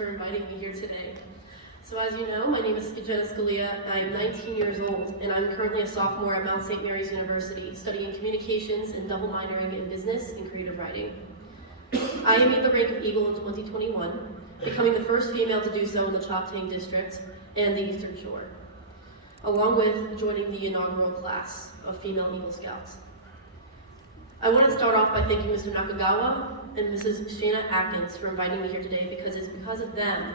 for inviting me here today. So as you know, my name is Jenna Scalia. I am 19 years old, and I'm currently a sophomore at Mount St. Mary's University, studying communications and double minoring in business and creative writing. I made the rank of Eagle in 2021, becoming the first female to do so in the Choptank District and the Eastern Shore, along with joining the inaugural class of female Eagle Scouts. I want to start off by thanking Mr. Nakagawa and Mrs. Shana Atkins for inviting me here today, because it's because of them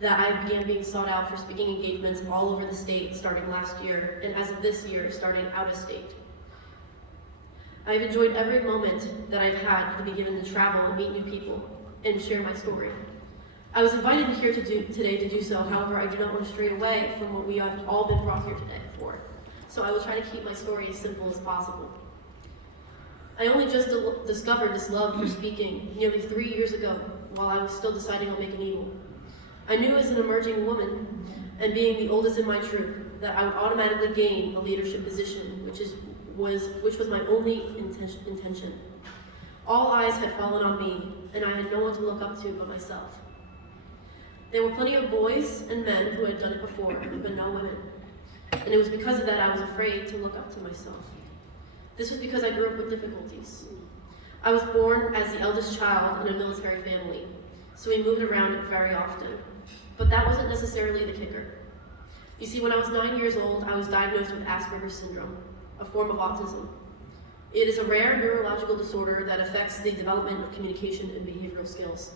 that I began being sought out for speaking engagements all over the state starting last year, and as of this year, starting out of state. I've enjoyed every moment that I've had to be given to travel and meet new people and share my story. I was invited here today to do so, however, I do not want to stray away from what we have all been brought here today for. So I will try to keep my story as simple as possible. I only just discovered this love for speaking nearly 3 years ago while I was still deciding on making Eagle. I knew as an emerging woman and being the oldest in my troop that I would automatically gain a leadership position, which was my only intention. All eyes had fallen on me, and I had no one to look up to but myself. There were plenty of boys and men who had done it before, but no women. And it was because of that I was afraid to look up to myself. This was because I grew up with difficulties. I was born as the eldest child in a military family, so we moved around very often. But that wasn't necessarily the kicker. You see, when I was 9 years old, I was diagnosed with Asperger's syndrome, a form of autism. It is a rare neurological disorder that affects the development of communication and behavioral skills.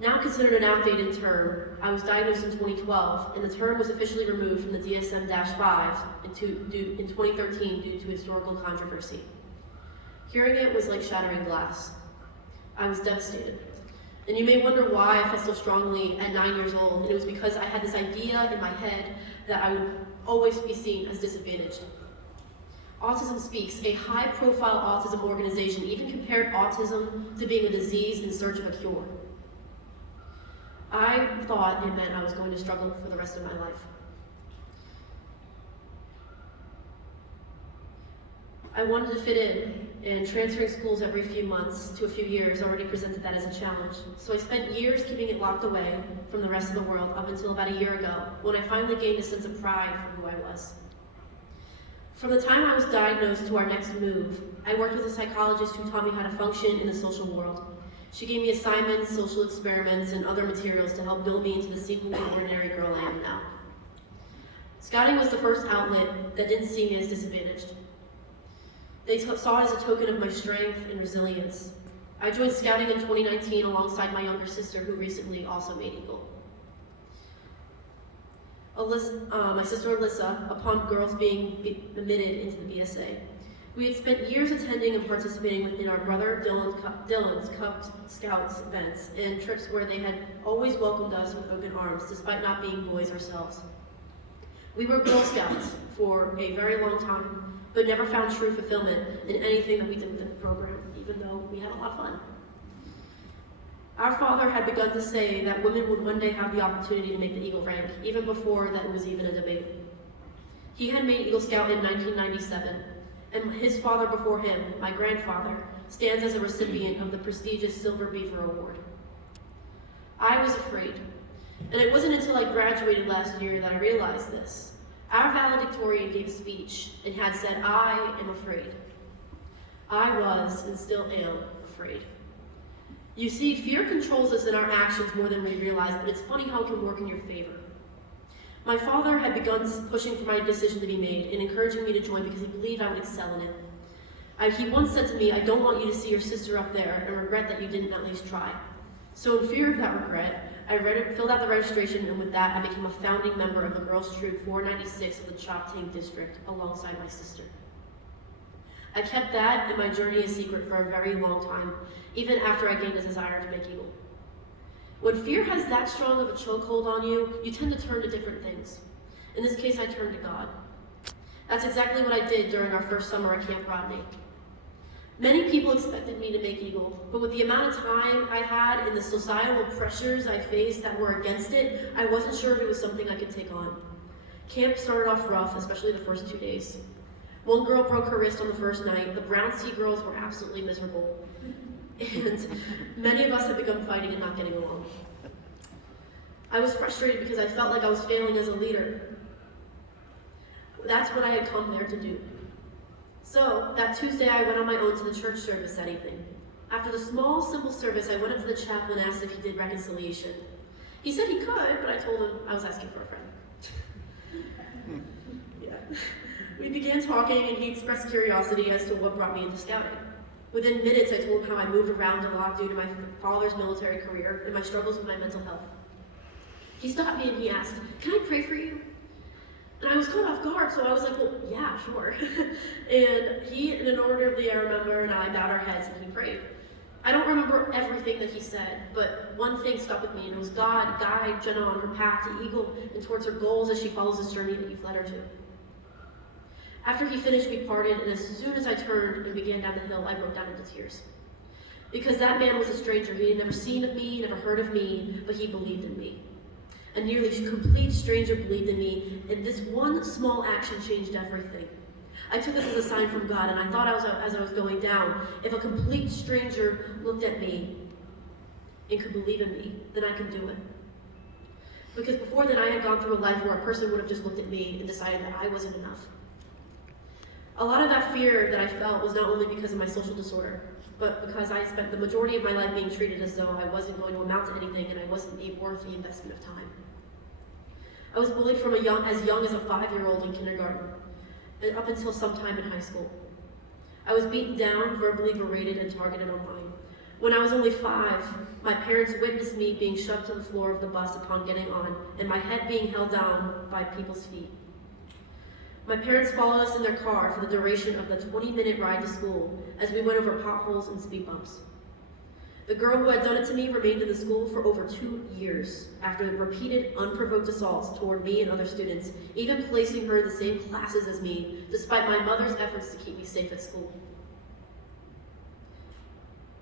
Now considered an outdated term, I was diagnosed in 2012, and the term was officially removed from the DSM-5 in 2013 due to historical controversy. Hearing it was like shattering glass. I was devastated. And you may wonder why I felt so strongly at 9 years old, and it was because I had this idea in my head that I would always be seen as disadvantaged. Autism Speaks, a high-profile autism organization, even compared autism to being a disease in search of a cure. I thought it meant I was going to struggle for the rest of my life. I wanted to fit in, and transferring schools every few months to a few years already presented that as a challenge. So I spent years keeping it locked away from the rest of the world up until about a year ago, when I finally gained a sense of pride for who I was. From the time I was diagnosed to our next move, I worked with a psychologist who taught me how to function in the social world. She gave me assignments, social experiments, and other materials to help build me into the seemingly ordinary girl I am now. Scouting was the first outlet that didn't see me as disadvantaged. They saw it as a token of my strength and resilience. I joined Scouting in 2019 alongside my younger sister, who recently also made Eagle. My sister Alyssa, upon girls being admitted into the BSA. We had spent years attending and participating in our brother Dylan's Cup Scouts events and trips where they had always welcomed us with open arms, despite not being boys ourselves. We were Girl Scouts for a very long time, but never found true fulfillment in anything that we did within the program, even though we had a lot of fun. Our father had begun to say that women would one day have the opportunity to make the Eagle rank, even before that was even a debate. He had made Eagle Scout in 1997, and his father before him, my grandfather, stands as a recipient of the prestigious Silver Beaver Award. I was afraid, and it wasn't until I graduated last year that I realized this. Our valedictorian gave a speech and had said, "I am afraid." I was, and still am, afraid. You see, fear controls us in our actions more than we realize, but it's funny how it can work in your favor. My father had begun pushing for my decision to be made and encouraging me to join because he believed I would excel in it. He once said to me, "I don't want you to see your sister up there and regret that you didn't at least try." So in fear of that regret, I filled out the registration, and with that, I became a founding member of the Girls Troop 496 of the Choptank District alongside my sister. I kept that and my journey a secret for a very long time, even after I gained a desire to make Eagle. When fear has that strong of a chokehold on you, you tend to turn to different things. In this case, I turned to God. That's exactly what I did during our first summer at Camp Rodney. Many people expected me to make Eagle, but with the amount of time I had and the societal pressures I faced that were against it, I wasn't sure if it was something I could take on. Camp started off rough, especially the first 2 days. One girl broke her wrist on the first night. The Brown Sea girls were absolutely miserable. And many of us had begun fighting and not getting along. I was frustrated because I felt like I was failing as a leader. That's what I had come there to do. So, that Tuesday I went on my own to the church service that evening. After the small, simple service, I went up to the chaplain and asked if he did reconciliation. He said he could, but I told him I was asking for a friend. Yeah. We began talking, and he expressed curiosity as to what brought me into scouting. Within minutes, I told him how I moved around a lot due to my father's military career and my struggles with my mental health. He stopped me and he asked, "Can I pray for you?" And I was caught off guard, so I was like, well, yeah, sure. And he, in an orderly, I remember, and I bowed our heads and he prayed. I don't remember everything that he said, but one thing stuck with me, and it was God guide Jenna on her path to Eagle and towards her goals as she follows this journey that you've led her to. After he finished, we parted, and as soon as I turned and began down the hill, I broke down into tears. Because that man was a stranger. He had never seen of me, never heard of me, but he believed in me. A nearly complete stranger believed in me, and this one small action changed everything. I took this as a sign from God, and I thought as I was going down, if a complete stranger looked at me and could believe in me, then I could do it. Because before then, I had gone through a life where a person would have just looked at me and decided that I wasn't enough. A lot of that fear that I felt was not only because of my social disorder, but because I spent the majority of my life being treated as though I wasn't going to amount to anything and I wasn't worth the investment of time. I was bullied from as young as a 5-year-old in kindergarten, and up until sometime in high school. I was beaten down, verbally berated, and targeted online. When I was only 5, my parents witnessed me being shoved to the floor of the bus upon getting on, and my head being held down by people's feet. My parents followed us in their car for the duration of the 20-minute ride to school as we went over potholes and speed bumps. The girl who had done it to me remained in the school for over 2 years after repeated unprovoked assaults toward me and other students, even placing her in the same classes as me, despite my mother's efforts to keep me safe at school.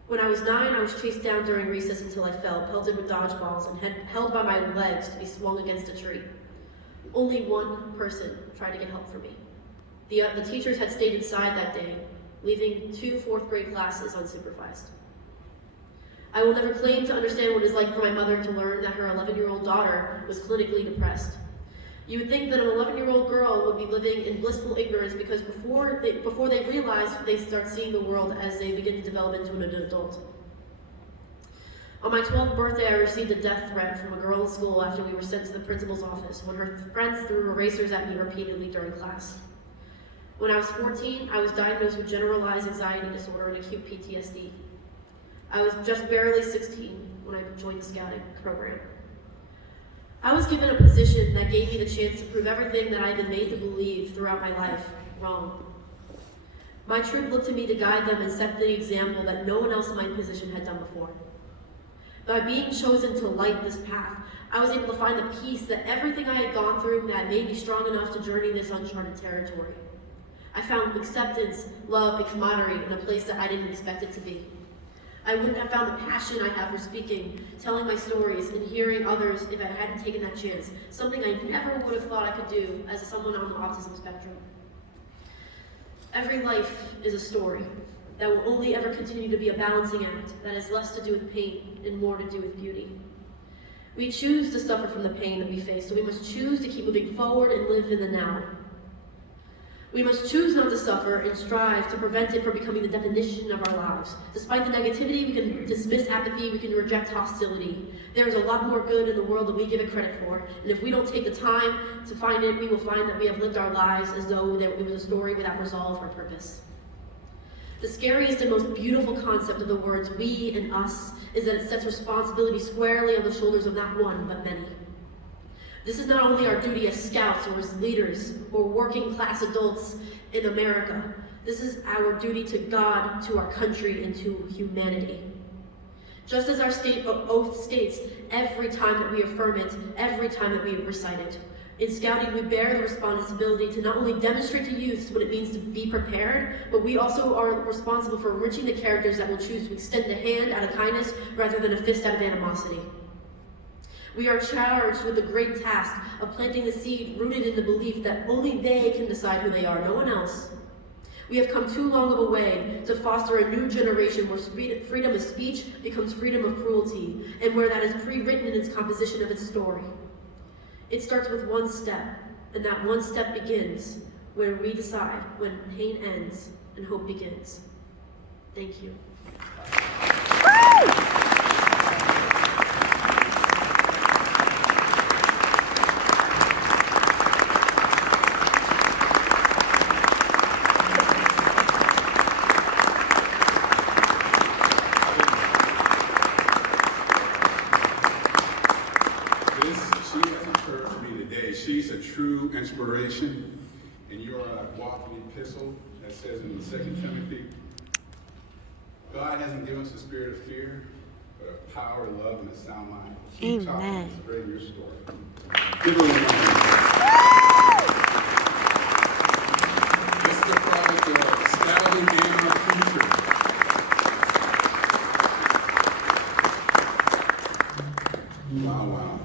When I was 9, I was chased down during recess until I fell, pelted with dodgeballs, and held by my legs to be swung against a tree. Only one person tried to get help for me. The teachers had stayed inside that day, leaving 2 4th-grade classes unsupervised. I will never claim to understand what it is like for my mother to learn that her 11-year-old daughter was clinically depressed. You would think that an 11-year-old girl would be living in blissful ignorance because before they realize, they start seeing the world as they begin to develop into an adult. On my 12th birthday, I received a death threat from a girl in school after we were sent to the principal's office when her friends threw erasers at me repeatedly during class. When I was 14, I was diagnosed with generalized anxiety disorder and acute PTSD. I was just barely 16 when I joined the scouting program. I was given a position that gave me the chance to prove everything that I had been made to believe throughout my life wrong. My troop looked to me to guide them and set the example that no one else in my position had done before. By being chosen to light this path, I was able to find the peace that everything I had gone through that made me strong enough to journey this uncharted territory. I found acceptance, love, and camaraderie in a place that I didn't expect it to be. I wouldn't have found the passion I have for speaking, telling my stories, and hearing others if I hadn't taken that chance, something I never would have thought I could do as someone on the autism spectrum. Every life is a story that will only ever continue to be a balancing act that has less to do with pain and more to do with beauty. We choose to suffer from the pain that we face, so we must choose to keep moving forward and live in the now. We must choose not to suffer and strive to prevent it from becoming the definition of our lives. Despite the negativity, we can dismiss apathy, we can reject hostility. There is a lot more good in the world than we give it credit for, and if we don't take the time to find it, we will find that we have lived our lives as though it was a story without resolve or purpose. The scariest and most beautiful concept of the words we and us is that it sets responsibility squarely on the shoulders of not one, but many. This is not only our duty as scouts or as leaders or working class adults in America. This is our duty to God, to our country, and to humanity. Just as our state oath states, every time that we affirm it, every time that we recite it. In scouting, we bear the responsibility to not only demonstrate to youths what it means to be prepared, but we also are responsible for enriching the characters that will choose to extend a hand out of kindness rather than a fist out of animosity. We are charged with the great task of planting the seed rooted in the belief that only they can decide who they are, no one else. We have come too long of a way to foster a new generation where freedom of speech becomes freedom of cruelty, and where that is pre-written in its composition of its story. It starts with one step, and that one step begins where we decide when pain ends and hope begins. Thank you. She has encouraged me today. She's a true inspiration, and you're a walking epistle that says in 2 Timothy, God hasn't given us a spirit of fear, but of power, love, and a sound mind. Keep talking and spreading your story. Give her a round. It's the product of scouting and our future. Wow, wow.